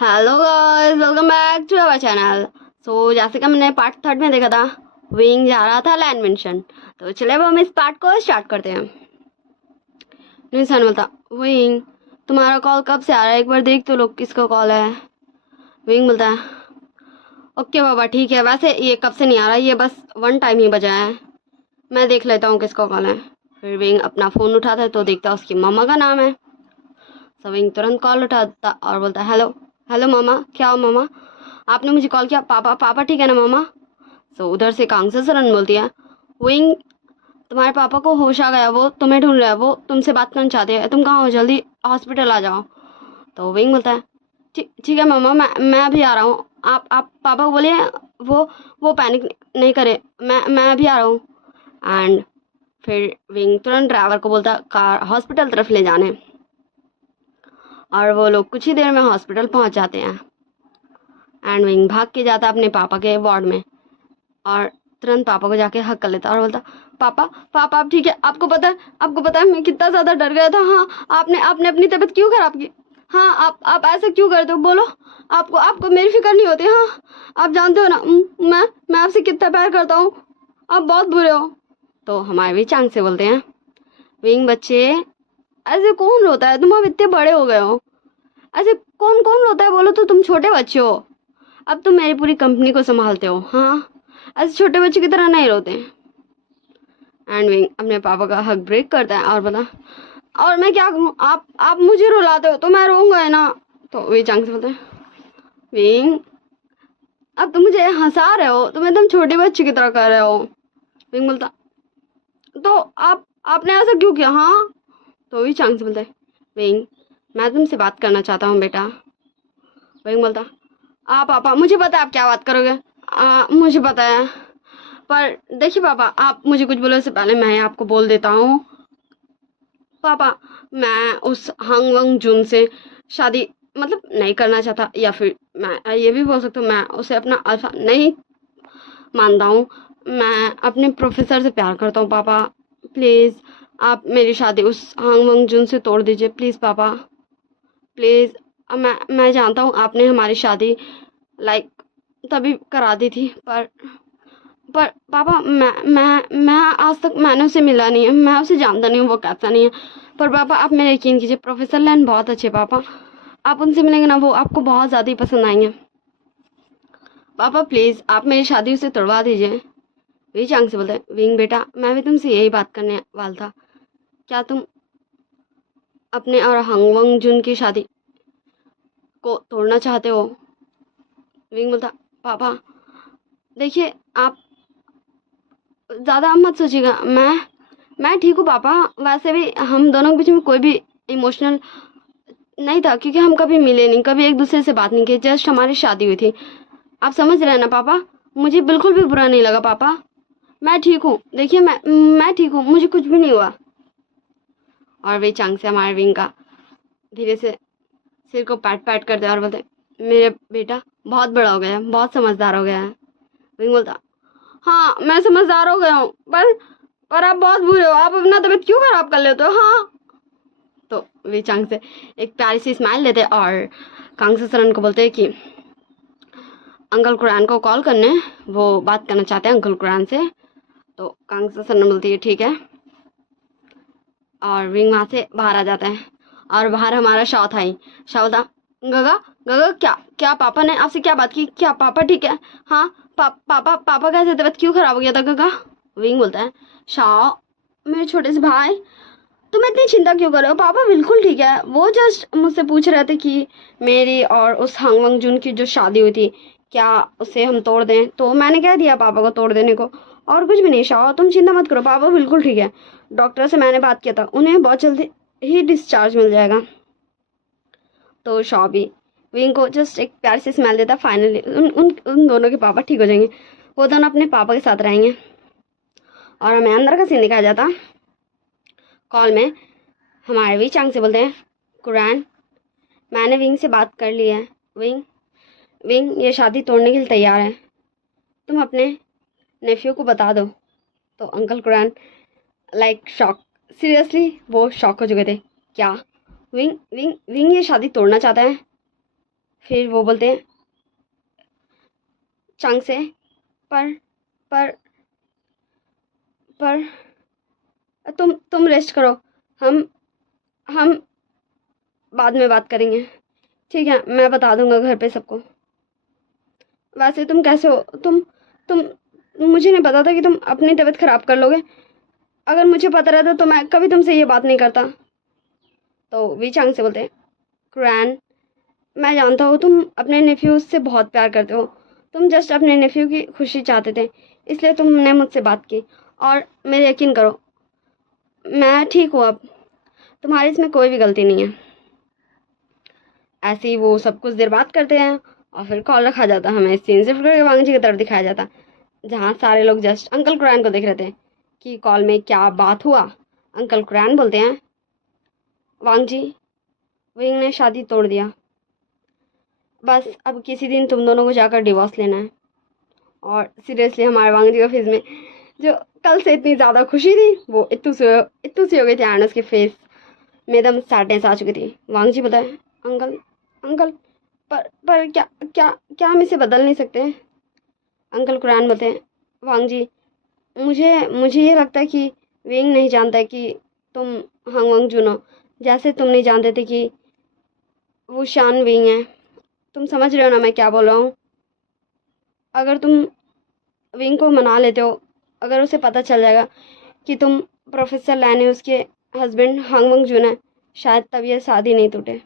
Hello guys, welcome back to our channel. जैसे कि हमने पार्ट थर्ड में देखा था, विंग जा रहा था लैंड मिशन। तो चले अब हम इस पार्ट को स्टार्ट करते हैं। निशान बोलता, विंग तुम्हारा कॉल कब से आ रहा है, एक बार देख तो लो किसका कॉल है। विंग बोलता है, ओके बाबा ठीक है, वैसे ये कब से नहीं आ रहा, ये बस वन टाइम ही बजा है, मैं देख लेता हूँ किसका कॉल है। फिर विंग अपना फ़ोन उठाता है तो देखता है उसकी मामा का नाम है। विंग तुरंत कॉल उठाता और बोलता है, हेलो हेलो मामा, क्या हो मामा, आपने मुझे कॉल किया, पापा पापा ठीक है ना मामा। उधर से कांगसा सरन बोलती है, विंग तुम्हारे पापा को होश आ गया, वो तुम्हें ढूंढ रहा है, वो तुमसे बात करना चाहते हैं, तुम कहाँ हो, जल्दी हॉस्पिटल आ जाओ। तो विंग बोलता है, ठीक ठीक है मामा, मैं अभी आ रहा हूँ। आप पापा को बोलिए वो पैनिक नहीं करे, मैं अभी आ रहा हूँ। एंड फिर विंग तुरंत ड्राइवर को बोलता कार हॉस्पिटल तरफ ले जाने, और वो लोग कुछ ही देर में हॉस्पिटल पहुंच जाते हैं। एंड विंग भाग के जाता अपने पापा के वार्ड में और तुरंत पापा को जाके हक कर लेता और बोलता, पापा पापा आप ठीक है, आपको पता है मैं कितना ज़्यादा डर गया था। हाँ, आपने आपने अपनी तबीयत क्यों खराब की। हाँ, आप ऐसा क्यों करते हो, बोलो, आपको आपको मेरी फिक्र नहीं होती। हाँ, आप जानते हो ना, मैं आपसे कितना प्यार करता हूँ, आप बहुत बुरे हो। तो हमारे भी चांग से बोलते हैं, विंग बच्चे ऐसे कौन रोता है, तुम अब इतने बड़े हो गए हो, ऐसे कौन कौन रोता है, बोलो तो तुम छोटे बच्चे हो, अब तुम मेरी पूरी कंपनी को संभालते हो। हाँ, ऐसे छोटे बच्चे की तरह नहीं रोते। एंड विंग अपने पापा का हक ब्रेक करता है और बोला, और मैं क्या करूँ, आप मुझे रुलाते हो तो मैं रोऊंगा है ना। तो वे चांग से बोलते हैं, विंग अब तुम मुझे हंसा रहे हो, तुम एकदम छोटे बच्चे की तरह कर रहे हो। विंग बोलता, तो आपने ऐसा क्यों किया। हाँ, तो भी चांग से बोलता है, विंग मैं तुमसे बात करना चाहता हूँ बेटा। विंग बोलता, पापा मुझे पता है आप क्या बात करोगे, मुझे पता है, पर देखिए पापा, आप मुझे कुछ बोलने से पहले मैं आपको बोल देता हूँ। पापा मैं उस हंग वंग जून से शादी मतलब नहीं करना चाहता, या फिर मैं ये भी बोल सकता हूँ मैं उसे अपना अल्फा नहीं मानता हूँ, मैं अपने प्रोफेसर से प्यार करता हूँ। पापा प्लीज़ आप मेरी शादी उस हंग वंग जून से तोड़ दीजिए, प्लीज़ पापा प्लीज़। मैं जानता हूँ आपने हमारी शादी लाइक तभी करा दी थी, पर पापा मैं आज तक मैंने उसे मिला नहीं है, मैं उसे जानता नहीं हूँ वो कैसा नहीं है, पर पापा आप मेरा यकीन कीजिए, प्रोफेसर लैन बहुत अच्छे पापा, आप उनसे मिलेंगे ना वो आपको बहुत ज़्यादा ही पसंद आएंगे। पापा प्लीज़ आप मेरी शादी उसे तोड़वा दीजिए। वी चांग से बोलते हैं, विंग बेटा मैं भी तुमसे यही बात करने वाला था, क्या तुम अपने और हंग वंग जुन की शादी को तोड़ना चाहते हो। विंग बोलता, पापा देखिए आप ज़्यादा मत सोचिएगा, मैं ठीक हूँ पापा, वैसे भी हम दोनों के बीच में कोई भी इमोशनल नहीं था, क्योंकि हम कभी मिले नहीं, कभी एक दूसरे से बात नहीं की, जस्ट हमारी शादी हुई थी, आप समझ रहे हैं ना पापा, मुझे बिल्कुल भी बुरा नहीं लगा पापा, मैं ठीक हूँ, देखिए मैं ठीक हूँ, मुझे कुछ भी नहीं हुआ। और वे चांग से हमारे विंग का धीरे से सिर को पैट पैट करते और बोलते, मेरे बेटा बहुत बड़ा हो गया है, बहुत समझदार हो गया है। विंग बोलता, हाँ मैं समझदार हो गया हूँ, पर आप बहुत बुरे हो, आप अपना तबीयत क्यों खराब कर लेते हो। हाँ, तो वे चांग से एक प्यारी सी स्माइल देते और कांगसा सरन को बोलते हैं कि अंकल कुरान को कॉल करने, वो बात करना चाहते हैं अंकल कुरान से। तो कांगसा सरन बोलती है ठीक है, और विंग वहाँ से बाहर आ जाता है, और बाहर हमारा शाह था ही। शाह बोलता, गगा गगा क्या क्या पापा ने आपसे क्या बात की, क्या पापा ठीक है। हाँ, पापा कैसे, तबीयत क्यों खराब हो गया था गगा। विंग बोलता है, शाह मेरे छोटे से भाई तुम इतनी चिंता क्यों कर रहे हो, पापा बिल्कुल ठीक है, वो जस्ट मुझसे पूछ रहे थे कि मेरी और उस हंग वंग जुन की जो शादी हुई थी क्या उसे हम तोड़ दें, तो मैंने कह दिया पापा को तोड़ देने को, और कुछ भी नहीं। शाह तुम चिंता मत करो, पापा बिल्कुल ठीक है, डॉक्टर से मैंने बात किया था, उन्हें बहुत जल्दी ही डिस्चार्ज मिल जाएगा। तो शाह भी विंग को जस्ट एक प्यार से स्मेल देता, फाइनली उन दोनों के पापा ठीक हो जाएंगे, वो दोनों अपने पापा के साथ रहेंगे। और हमें अंदर का सीन दिखाया जाता, कॉल में हमारे भी चांग से बोलते हैं, कुरान मैंने विंग से बात कर ली है, विंग विंग ये शादी तोड़ने के लिए तैयार है, तुम अपने नेफ्यू को बता दो। तो uncle Quran like shock, seriously वो शॉक हो चुके थे, क्या विंग विंग विंग ये शादी तोड़ना चाहता है। फिर वो बोलते हैं चंग से, पर पर पर तुम रेस्ट करो, हम हम बाद में बात करेंगे, ठीक है, मैं बता दूंगा घर पे सबको। वैसे तुम कैसे हो? तुम मुझे नहीं पता था कि तुम अपनी तबीयत खराब कर लोगे। अगर मुझे पता रहता तो मैं कभी तुमसे ये बात नहीं करता। तो वी चांग से बोलते हैं क्रैन, मैं जानता हूँ तुम अपने नेफ्यू से बहुत प्यार करते हो, तुम जस्ट अपने नेफ्यू की खुशी चाहते थे, इसलिए तुमने मुझसे बात की। और मेरे यकीन करो, मैं ठीक हूँ अब, तुम्हारी इसमें कोई भी गलती नहीं है। ऐसे ही वो सब कुछ देर बात करते हैं और फिर कॉल रखा जाता है। हमें सीन सिर्फ वांग जी की तरफ दिखाया जाता, जहाँ सारे लोग जस्ट अंकल कुरैन को देख रहे थे कि कॉल में क्या बात हुआ। अंकल कुरैन बोलते हैं वांग जी, विंग ने शादी तोड़ दिया, बस अब किसी दिन तुम दोनों को जाकर डिवोर्स लेना है। और सीरियसली हमारे वांग जी ऑफिस में जो कल से इतनी ज़्यादा खुशी थी वो इतू सी हो गई थी, एंड उसके फेस में एकदम सैडनेस आ चुकी थी। वांग जी बताए अंकल अंकल, पर क्या क्या क्या हम इसे बदल नहीं सकते? अंकल कुरान बोलते हैं वांग जी, मुझे मुझे ये लगता है कि विंग नहीं जानता कि तुम हंग वंग जुनो, जैसे तुम नहीं जानते थे कि वो शान विंग है। तुम समझ रहे हो ना मैं क्या बोल रहा हूँ? अगर तुम विंग को मना लेते हो, अगर उसे पता चल जाएगा कि तुम प्रोफेसर लैन है उसके हस्बैंड हंग वंग जुन है, शायद तब ये शादी नहीं टूटे।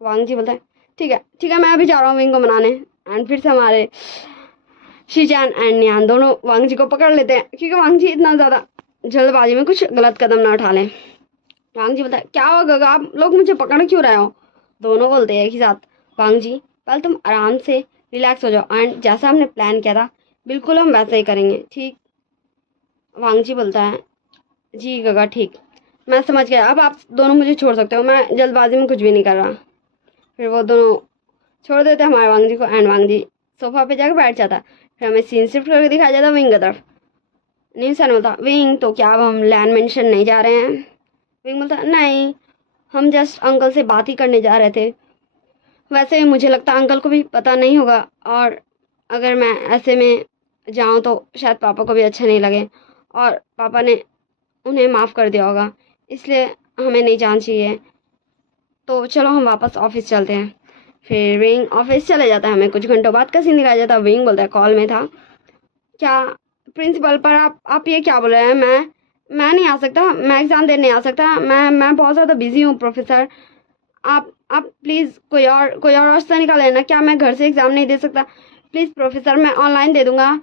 वांग जी बोलता है ठीक है, मैं अभी जा रहा हूँ विंग को मनाने। एंड फिर से हमारे शीजान एंड नियान दोनों वांग जी को पकड़ लेते हैं, क्योंकि वांग जी इतना ज़्यादा जल्दबाजी में कुछ गलत कदम ना उठा लें। वांग जी बोलता है क्या हो गगा, आप लोग मुझे पकड़ क्यों रहे हो? दोनों बोलते हैं एक ही साथ वांग जी, पहले तुम आराम से रिलैक्स हो जाओ, एंड जैसा हमने प्लान किया था बिल्कुल हम वैसा ही करेंगे, ठीक? वांग जी बोलता है जी गगा ठीक, मैं समझ गया, अब आप दोनों मुझे छोड़ सकते हो, मैं जल्दबाजी में कुछ भी नहीं कर रहा। फिर वो दोनों छोड़ देते हमारे वांग जी को, एंड वांग जी सोफा पे जाकर बैठ जाता। फिर हमें सीन शिफ्ट करके दिखाया जाता विंग की तरफ। न्यू सन बोलता विंग तो क्या अब हम लैंड मेंशन नहीं जा रहे हैं? विंग बोलता नहीं, हम जस्ट अंकल से बात ही करने जा रहे थे, वैसे भी मुझे लगता अंकल को भी पता नहीं होगा, और अगर मैं ऐसे में जाऊँ तो शायद पापा को भी अच्छा नहीं लगे, और पापा ने उन्हें माफ़ कर दिया होगा, इसलिए हमें नहीं जाना चाहिए। तो चलो हम वापस ऑफिस चलते हैं। फिर विंग ऑफिस चले जाता है। हमें कुछ घंटों बाद का सीन दिखाया जाता है। विंग बोलता है कॉल में था क्या प्रिंसिपल, पर आप ये क्या बोल रहे हैं? मैं नहीं आ सकता, मैं एग्ज़ाम देने नहीं आ सकता, मैं बहुत ज़्यादा बिजी हूँ प्रोफेसर, आप प्लीज़ कोई और रास्ता निकाल लेना, क्या मैं घर से एग्ज़ाम नहीं दे सकता? प्लीज़ प्रोफेसर, मैं ऑनलाइन दे दूँगा,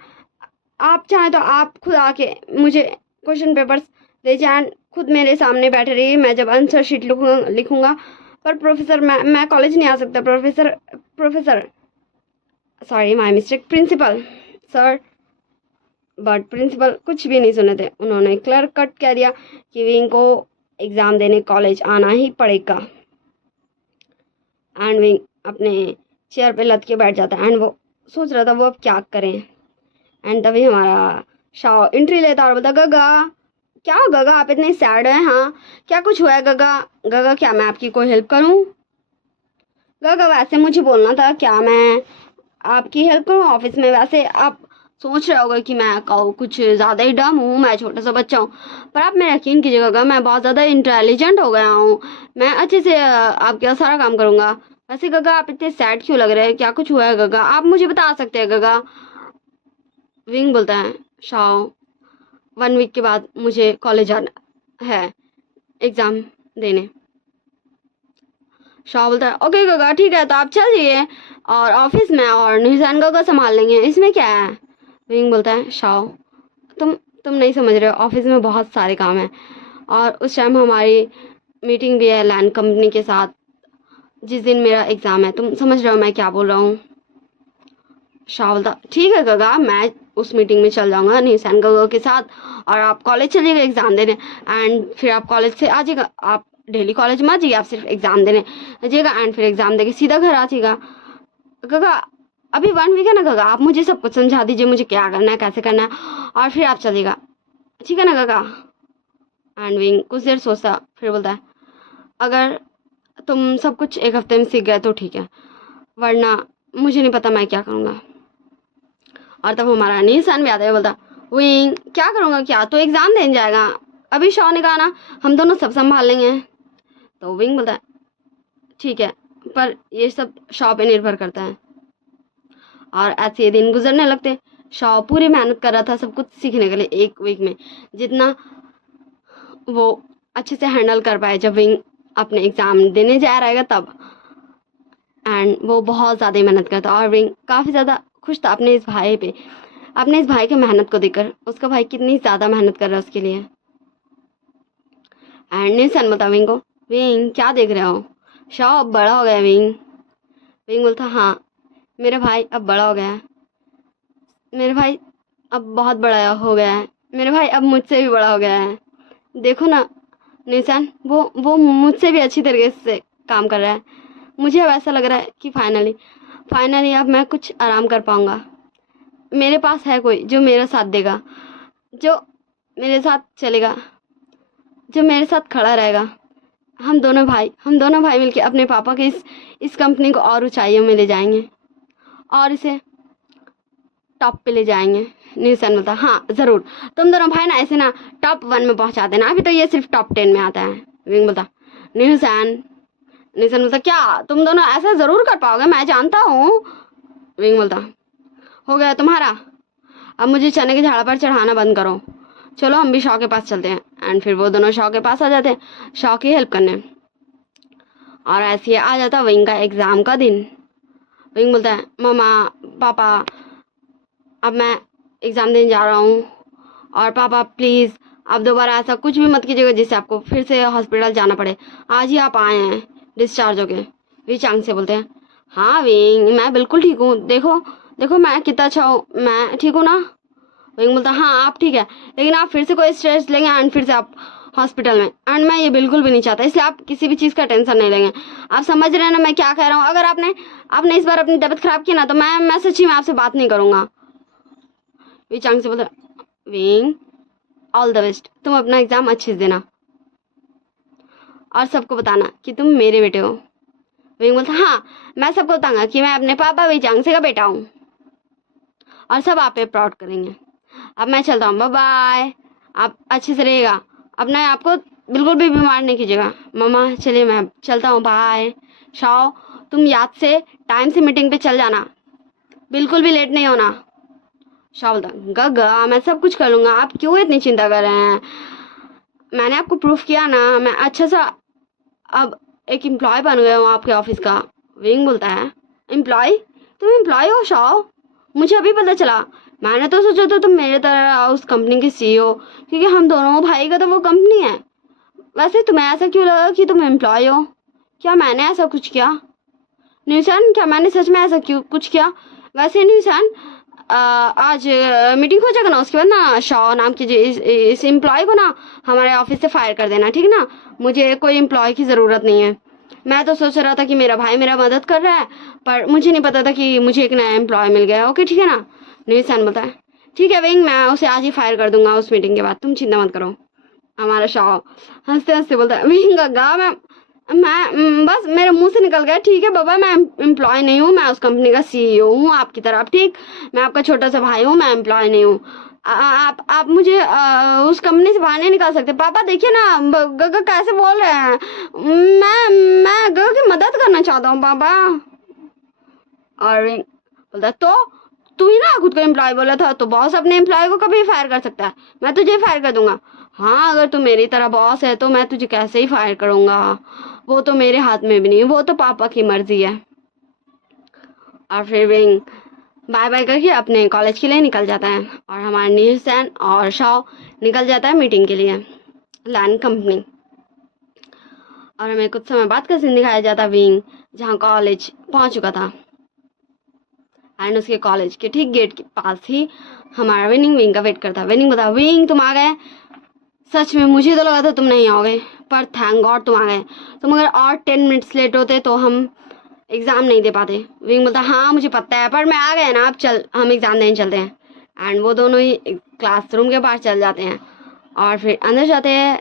आप चाहें तो आप खुद आके मुझे क्वेश्चन पेपर्स दे जाएं, खुद मेरे सामने बैठे रहिए, मैं जब आंसर शीट लिखूँगा। पर प्रोफेसर मैं कॉलेज नहीं आ सकता। Professor sorry my mistake principal sir. But principal कुछ भी नहीं सुने थे, उन्होंने क्लियर कट कह दिया कि विंग को एग्ज़ाम देने कॉलेज आना ही पड़ेगा। एंड विंग अपने चेयर पे लद के बैठ जाता है, एंड वो सोच रहा था वो अब क्या करें। एंड तभी हमारा शाओ एंट्री लेता और बोलता गगा क्या हो गगा, आप इतने सैड हैं? हाँ क्या कुछ हुआ है गगा? गगा क्या मैं आपकी कोई हेल्प करूं? गगा वैसे मुझे बोलना था, क्या मैं आपकी हेल्प करूं ऑफिस में? वैसे आप सोच रहे होगे कि मैं कुछ ज़्यादा ही डम हूँ, मैं छोटा सा बच्चा हूँ, पर आप मेरा यकीन कीजिए गगा, मैं बहुत ज़्यादा इंटेलिजेंट हो गया हूँ, मैं अच्छे से आपके यहाँ सारा काम करूँगा। वैसे गगा आप इतने सैड क्यों लग रहे हैं, क्या कुछ हुआ है गगा? आप मुझे बता सकते हैं गगा? विंग बोलता है शाओ 1 वीक के बाद मुझे कॉलेज जाना है एग्ज़ाम देने। शाह बोलता है ओके गगा ठीक है, तो आप चल जाइए और ऑफिस में और निशान गगा संभाल लेंगे, इसमें क्या है? विंग बोलता है शाह तुम तुम नहीं समझ रहे हो, ऑफिस में बहुत सारे काम हैं, और उस टाइम हमारी मीटिंग भी है लैंड कंपनी के साथ जिस दिन मेरा एग्ज़ाम है, तुम समझ रहे हो मैं क्या बोल रहा हूँ? शाह बोलता ठीक है गगा, मैं उस मीटिंग में चल जाऊँगा निशान गगा के साथ, और आप कॉलेज चलिएगा एग्ज़ाम देने, एंड फिर आप कॉलेज से आ जाइएगा, आप डेली कॉलेज में आ जाइए, आप सिर्फ एग्ज़ाम देने आ जाइएगा, एंड फिर एग्ज़ाम देके सीधा घर आ जाइएगा। गगा अभी 1 वीक है ना गगा, आप मुझे सब कुछ समझा दीजिए, मुझे क्या करना है कैसे करना है, और फिर आप चलिएगा, ठीक है ना गगा? एंड विंग कुछ देर सोचता फिर बोलता है अगर तुम सब कुछ 1 हफ्ते में सीख गए तो ठीक है, वरना मुझे नहीं पता मैं क्या करूँगा। और तब हमारा नीसान भी आता है, बोलता विंग क्या करूँगा, क्या तो एग्ज़ाम देने जाएगा, अभी शॉ ने कहा ना हम दोनों सब संभाल लेंगे। तो विंग बोलता है ठीक है, पर ये सब शॉ पे निर्भर करता है। और ऐसे ये दिन गुजरने लगते। शॉ पूरी मेहनत कर रहा था सब कुछ सीखने के लिए, एक वीक में जितना वो अच्छे से हैंडल कर पाए जब विंग अपने एग्ज़ाम देने जा रहेगा तब। एंड वो बहुत ज़्यादा मेहनत करता और विंग काफ़ी ज़्यादा खुश था अपने इस भाई पे, अपने इस भाई की मेहनत को देखकर, उसका भाई कितनी ज़्यादा मेहनत कर रहा है उसके लिए। एंड नीसान बोलता विंग को विंग क्या देख रहे हो, शॉ अब बड़ा हो गया। विंग विंग बोलता हाँ मेरा भाई अब बड़ा हो गया है, मेरे भाई अब बहुत बड़ा हो गया है, मेरे भाई अब मुझसे भी बड़ा हो गया है। देखो ना नीसान, वो मुझसे भी अच्छी तरीके से काम कर रहा है। मुझे अब ऐसा लग रहा है कि फाइनली अब मैं कुछ आराम कर पाऊँगा। मेरे पास है कोई जो मेरा साथ देगा, जो मेरे साथ चलेगा, जो मेरे साथ खड़ा रहेगा। हम दोनों भाई मिलके अपने पापा के इस कंपनी को और ऊंचाइयों में ले जाएंगे और इसे टॉप पे ले जाएंगे। नीसान बोलता हाँ ज़रूर, तुम दोनों भाई ना ऐसे ना टॉप 1 में पहुंचा देना, अभी तो ये सिर्फ टॉप 10 में आता है। विंग बोलता नीसान बोलता क्या तुम दोनों ऐसा ज़रूर कर पाओगे, मैं जानता हूँ। विंग बोलता हो गया तुम्हारा, अब मुझे चने के झाड़ पर चढ़ाना बंद करो, चलो हम भी शॉ के पास चलते हैं। एंड फिर वो दोनों शॉ के पास आ जाते हैं शॉ की हेल्प करने। और ऐसे ही आ जाता विंग का एग्ज़ाम का दिन। विंग बोलता है मामा पापा अब मैं एग्ज़ाम देने जा रहा हूँ, और पापा प्लीज़ आप दोबारा ऐसा कुछ भी मत कीजिएगा जिससे आपको फिर से हॉस्पिटल जाना पड़े, आज ही आप आए हैं डिस्चार्ज हो गए। वी चांग से बोलते हैं हाँ विंग मैं बिल्कुल ठीक हूँ, देखो मैं कितना अच्छा हूँ, मैं ठीक हूँ ना। विंग बोलता हाँ आप ठीक है, लेकिन आप फिर से कोई स्ट्रेस लेंगे एंड फिर से आप हॉस्पिटल में, एंड मैं ये बिल्कुल भी नहीं चाहता, इसलिए आप किसी भी चीज़ का टेंशन नहीं लेंगे। आप समझ रहे हैं ना मैं क्या कह रहा हूँ, अगर आपने इस बार अपनी तबीयत खराब की ना तो मैं सच्ची में आपसे बात नहीं करूँगा। वी चांग से बोलता विंग ऑल द बेस्ट, तुम अपना एग्ज़ाम अच्छे से देना और सबको बताना कि तुम मेरे बेटे हो। विंग बोलता हाँ मैं सबको बताऊंगा कि मैं अपने पापा वी चांग से का बेटा हूँ, और सब आप पे प्राउड करेंगे। अब मैं चलता हूँ, बाय बाय, आप अच्छे से रहिएगा, अपने आप को बिल्कुल भी बीमार नहीं कीजिएगा। मामा चलिए मैं चलता हूँ, बाय। शॉ तुम याद से टाइम से मीटिंग पे चल जाना, बिल्कुल भी लेट नहीं होना। शॉ बोलता गगा मैं सब कुछ कर लूँगा, आप क्यों इतनी चिंता कर रहे हैं, मैंने आपको प्रूफ किया ना, मैं अच्छा सा अब एक एम्प्लॉय बन गया हूँ आपके ऑफिस का। विंग बोलता है एम्प्लॉय, तुम एम्प्लॉय हो शॉ, मुझे अभी पता चला, मैंने तो सोचा था तुम मेरे तरह उस कंपनी के CEO, क्योंकि हम दोनों भाई का तो वो कंपनी है। वैसे तुम्हें ऐसा क्यों लगा कि तुम एम्प्लॉय हो, क्या मैंने ऐसा कुछ किया नीसान, क्या मैंने सच में ऐसा क्यों कुछ किया। वैसे नीसान आज मीटिंग हो जाएगा ना, उसके बाद ना शॉ नाम की इस एम्प्लॉय को ना हमारे ऑफिस से फायर कर देना, ठीक है ना, मुझे कोई एम्प्लॉय की ज़रूरत नहीं है। मैं तो सोच रहा था कि मेरा भाई मेरा मदद कर रहा है, पर मुझे नहीं पता था कि मुझे एक नया एम्प्लॉय मिल गया। ओके ठीक है ना। नीसान बोलता है ठीक है विंग, मैं उसे आज ही फायर कर दूंगा उस मीटिंग के बाद, तुम चिंता मत करो। हमारा शॉ हंसते हंसते बोलता है विंग गा मैं बस मेरे मुंह से निकल गया, ठीक है बाबा, मैं एम्प्लॉय नहीं हूँ, मैं उस कंपनी का CEO हूँ आपकी तरह, ठीक, मैं आपका छोटा सा भाई हूँ, मैं एम्प्लॉय नहीं हूँ। आप मुझे उस कंपनी से बाहर नहीं निकाल सकते। पापा देखिए ना गगा कैसे बोल रहे हैं, मैं गगा की मदद करना चाहता हूँ पापा। और विंग बोलता तो तू ही ना खुद को एम्प्लॉय बोला था, तो बॉस अपने एम्प्लॉय को कभी फायर कर सकता है, मैं तुझे फायर कर दूंगा। हाँ अगर तू मेरी तरह बॉस है तो मैं तुझे कैसे ही फायर करूंगा, वो तो मेरे हाथ में भी नहीं, वो तो पापा की मर्जी है। और फिर विंग बाय बाय करके अपने कॉलेज के लिए निकल जाता है, और हमारा नीसान और शॉ निकल जाता है मीटिंग के लिए लैंड कंपनी। और हमें कुछ समय बाद का सीन दिखाया जाता विंग जहाँ कॉलेज पहुँच चुका था, एंड उसके कॉलेज के ठीक गेट के पास ही हमारा विंग का वेट करता। विंग बता विंग तुम आ गए, सच में मुझे तो लगा था तुम नहीं आओगे, पर थैंक गॉड तुम आ गए, तुम अगर और 10 मिनट्स लेट होते तो हम एग्ज़ाम नहीं दे पाते। विंग बोलता हाँ मुझे पता है, पर मैं आ गया ना, अब चल हम एग्ज़ाम देने चलते हैं। एंड वो दोनों ही क्लासरूम के बाहर चल जाते हैं, और फिर अंदर जाते हैं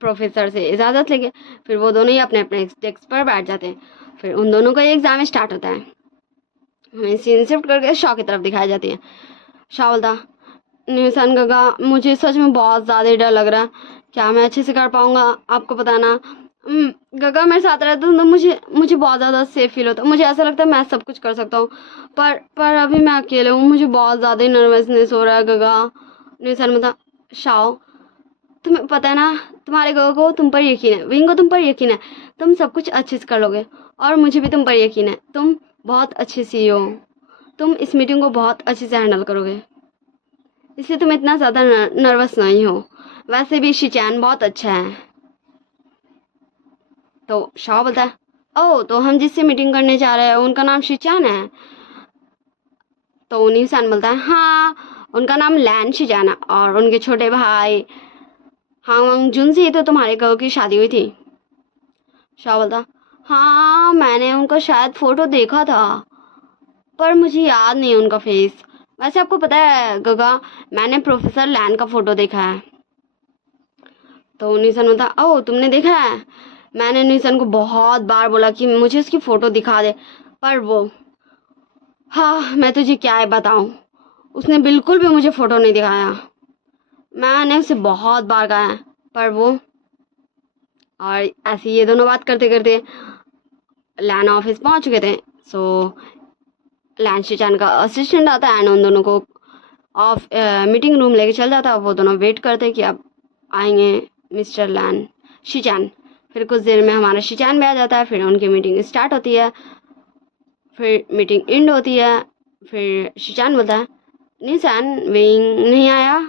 प्रोफेसर से इजाज़त लेके, फिर वो दोनों ही अपने अपने डेस्क पर बैठ जाते हैं। फिर उन दोनों का एग्जाम स्टार्ट होता है। हमें सीन शिफ्ट करके शॉ की तरफ दिखाई जाती है। शॉ बोलता, निशान गगा मुझे सच में बहुत ज़्यादा डर लग रहा है, क्या मैं अच्छे से कर पाऊंगा? आपको पता ना गगा मेरे साथ रहता तो मुझे बहुत ज़्यादा सेफ फील होता, मुझे ऐसा लगता है मैं सब कुछ कर सकता हूँ, पर अभी मैं अकेले हूँ, मुझे बहुत ज़्यादा ही नर्वसनेस हो रहा है गगा। निशान बता, शाओ तुम्हें पता है ना, तुम्हारे गगा को तुम पर यकीन है, विंग को तुम पर यकीन है, तुम सब कुछ अच्छे से कर लोगे, और मुझे भी तुम पर यकीन है, तुम बहुत अच्छे CEO हो, तुम इस मीटिंग को बहुत अच्छे से हैंडल करोगे, इसलिए तुम इतना ज़्यादा नर्वस नहीं हो। वैसे भी शिचैन बहुत अच्छा है। तो शाओ बोलता है, ओह तो हम जिससे मीटिंग करने जा रहे हैं उनका नाम शिचैन है? तो निशान बोलता है, हाँ उनका नाम लैन शिचैन है, और उनके छोटे भाई हांग जुन से तो तुम्हारे गो की शादी हुई थी। शाओ बोलता, हाँ मैंने उनका शायद फोटो देखा था, पर मुझे याद नहीं उनका फेस। वैसे आपको पता है गगा, मैंने प्रोफेसर लैन का फोटो देखा है। तो निशन बोलता, ओह तुमने देखा है? मैंने निशन को बहुत बार बोला कि मुझे उसकी फ़ोटो दिखा दे, पर वो, हाँ मैं तुझे क्या है बताऊँ, उसने बिल्कुल भी मुझे फ़ोटो नहीं दिखाया। मैंने उसे बहुत बार कहा है, पर वो, और ऐसे ये दोनों बात करते करते लैन ऑफिस पहुंच चुके थे। सो लैन शिचान का असिस्टेंट आता है एंड उन दोनों को मीटिंग रूम लेके चल जाता है। वो दोनों वेट करते कि अब आएंगे मिस्टर लैन शिचान। फिर कुछ देर में हमारा शिचान भी आ जाता है, फिर उनकी मीटिंग स्टार्ट होती है, फिर मीटिंग एंड होती है। फिर शिचान बोलता है, निशान विंग नहीं आया?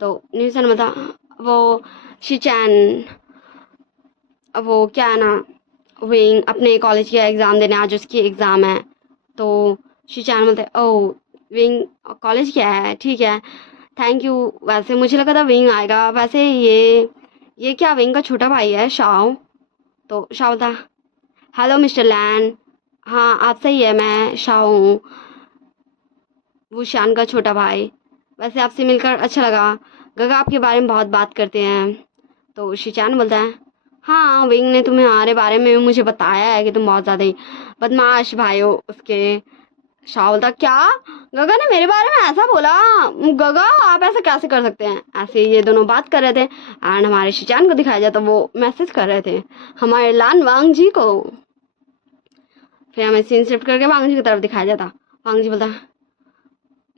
तो निशान बोलता, वो शिचान, वो क्या है ना, विंग अपने कॉलेज का एग्ज़ाम देने, आज उसकी एग्ज़ाम है। तो शिचान बोलते हैं, ओह विंग कॉलेज क्या है, ठीक है थैंक यू। वैसे मुझे लगा था विंग आएगा, वैसे ये क्या विंग का छोटा भाई है शाओ? तो शाओ बोलता, हेलो मिस्टर लैन, हाँ आप सही है, मैं शाओ हूँ, वो शान का छोटा भाई। वैसे आपसे मिलकर अच्छा लगा, गगा आपके बारे में बहुत बात करते हैं। तो शिचान बोलता है, हाँ विंग ने तुम्हारे बारे में मुझे बताया है कि तुम बहुत ज़्यादा ही बदमाश भाई हो उसके। शाह बोलता, क्या गगा ने मेरे बारे में ऐसा बोला? गगा आप ऐसा कैसे कर सकते हैं? ऐसे ये दोनों बात कर रहे थे एंड हमारे शिचान को दिखाया जाता, वो मैसेज कर रहे थे हमारे लान वांग जी को। फिर हमें सीन शिफ्ट करके वांग जी की तरफ दिखाया जाता। वांग जी बोलता,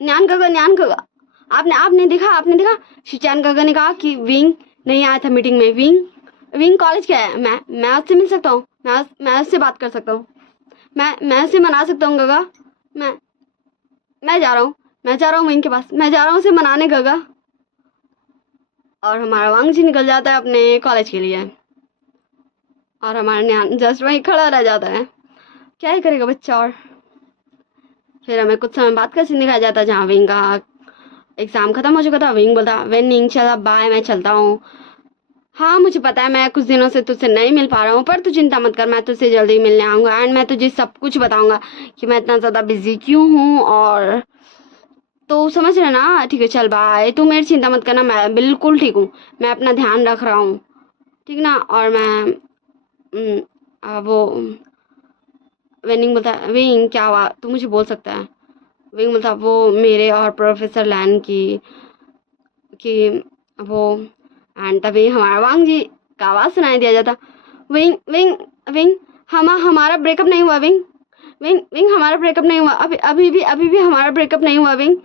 न्यान गगा आपने देखा शिचान गगा ने कहा कि विंग नहीं आया था मीटिंग में। विंग कॉलेज क्या है, मैं उससे मिल सकता हूँ, मैं उससे बात कर सकता हूँ, मैं उससे मना सकता हूँ गगा। मैं जा रहा हूँ विंग के पास, मैं जा रहा हूँ उसे मनाने गगा। और हमारा वांग जी निकल जाता है अपने कॉलेज के लिए, और हमारा न्यान जस्ट वहीं खड़ा रह जाता है। क्या ही करेगा बच्चा। और फिर हमें कुछ समय बाद का सीन दिखाया जाता है जहाँ विंग का एग्ज़ाम खत्म हो चुका था। विंग बोलता, विंग चला बाय, मैं चलता हूँ। हाँ मुझे पता है मैं कुछ दिनों से तुझसे नहीं मिल पा रहा हूँ, पर तू चिंता मत कर, मैं तुझसे जल्दी मिलने आऊँगा एंड मैं तुझे सब कुछ बताऊँगा कि मैं इतना ज़्यादा बिजी क्यों हूँ। और तो समझ रहे ना, ठीक है चल बाय, तू मेरी चिंता मत करना, मैं बिल्कुल ठीक हूँ, मैं अपना ध्यान रख रहा हूँ, ठीक ना। और मैं वो विंग बोलता है, विंग क्या हुआ, तू मुझे बोल सकता है? विंग बोलता, वो मेरे और प्रोफेसर लैन की वो, एंड तभी हमारा वांग जी का आवाज़ सुनाई दिया जाता, विंग विंग विंग हमारा ब्रेकअप नहीं हुआ विंग हमारा ब्रेकअप नहीं हुआ, अभी भी हमारा ब्रेकअप नहीं हुआ विंग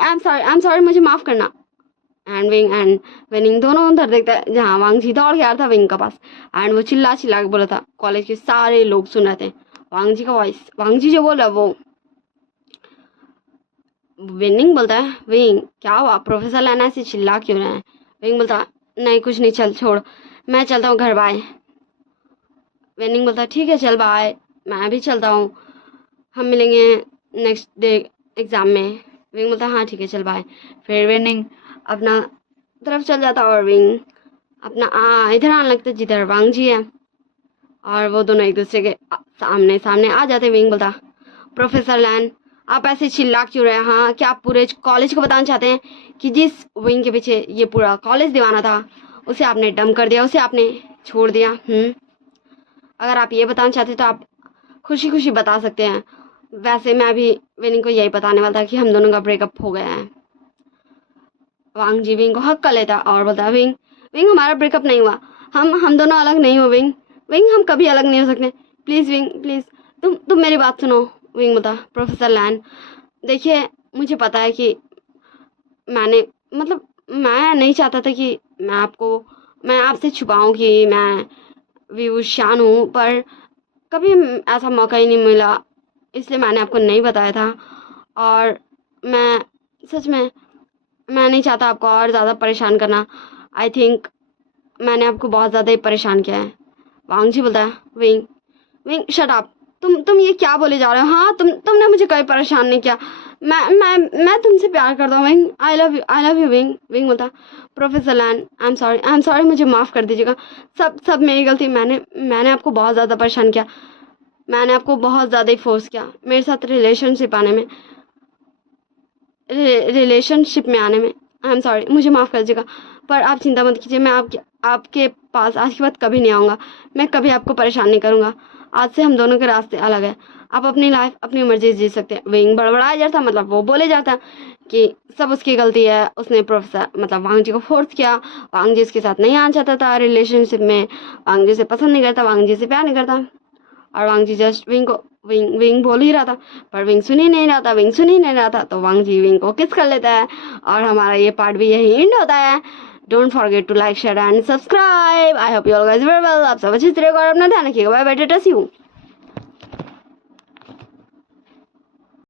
आई एम सॉरी मुझे माफ़ करना। एंड विंग एंड विंग दोनों उधर देखता है जहाँ वांग जी दौड़ के आ रहा था विंग के पास, एंड वो चिल्ला के बोला था, कॉलेज के सारे लोग सुन रहे थे वांग जी का वॉइस। वांग जी जो बोल रहा है वो, विंग बोलता है, विंग क्या हुआ, प्रोफेसर लैन ऐसे चिल्ला क्यों रहे हैं? विंग बोलता, नहीं कुछ नहीं, चल छोड़, मैं चलता हूँ घर, बाय। विंग बोलता, ठीक है चल बाय, मैं भी चलता हूँ, हम मिलेंगे नेक्स्ट डे एग्ज़ाम में। विंग बोलता, हाँ ठीक है चल बाय। फिर विंग अपना तरफ चल जाता और विंग अपना इधर आने लगता जिधर वांग जी है, और वो दोनों एक दूसरे के सामने आ जाते। विंग बोलता, प्रोफेसर लैन आप ऐसे चिल्ला क्यों रहे हैं? हाँ क्या आप पूरे कॉलेज को बताना चाहते हैं कि जिस विंग के पीछे ये पूरा कॉलेज दीवाना था उसे आपने डम कर दिया, उसे आपने छोड़ दिया? अगर आप ये बताना चाहते तो आप खुशी खुशी बता सकते हैं। वैसे मैं भी विंग को यही बताने वाला था कि हम दोनों का ब्रेकअप हो गया है। वांग जी विंग को हक कर लेता और बोलता, विंग विंग हमारा ब्रेकअप नहीं हुआ, हम दोनों अलग नहीं हुए विंग, विंग हम कभी अलग नहीं हो सकते, प्लीज़ विंग प्लीज़ तुम मेरी बात सुनो। विंग बोलता, प्रोफेसर लैन देखिए मुझे पता है कि मैं नहीं चाहता था कि मैं आपसे छुपाऊं कि मैं विवशान हूँ, पर कभी ऐसा मौका ही नहीं मिला, इसलिए मैंने आपको नहीं बताया था। और मैं सच में मैं नहीं चाहता आपको और ज़्यादा परेशान करना। आई थिंक मैंने आपको बहुत ज़्यादा ही परेशान किया है। वांग जी बोलता है, विंग विंग शट अप, तुम ये क्या बोले जा रहे हो? हाँ तुमने मुझे कभी परेशान नहीं किया, मैं तुमसे प्यार करता हूँ Wing, I love you Wing. Wing बोलता, professor Lan I am sorry मुझे माफ़ कर दीजिएगा, सब मेरी गलती, मैंने आपको बहुत ज़्यादा परेशान किया, मैंने आपको बहुत ज़्यादा ही फोर्स किया मेरे साथ रिलेशनशिप में आने में। आई एम सॉरी, मुझे माफ़ कर दीजिएगा, पर आप चिंता मत कीजिए, मैं आपके पास आज के बाद कभी नहीं आऊँगा, मैं कभी आपको परेशान नहीं करूँगा। आज से हम दोनों के रास्ते अलग हैं, आप अपनी लाइफ अपनी मर्जी से जी सकते हैं। विंग बड़बड़ाया जाता, मतलब वो बोले जाता कि सब उसकी गलती है, उसने प्रोफेसर मतलब वांग जी को फोर्स किया, वांग जी इसके साथ नहीं आना चाहता था रिलेशनशिप में, वांग जी से पसंद नहीं करता, वांग जी से प्यार नहीं करता, और वांग जी जस्ट विंग बोल ही रहा था, पर विंग सुन ही नहीं रहा था, तो वांग जी विंग को किस कर लेता है, और हमारा ये पार्ट भी यही एंड होता है। Don't forget to like share and subscribe. I hope you all guys very well. आप सब अच्छी तरह और अपना ध्यान रखिएगा। Bye bye, tata see you.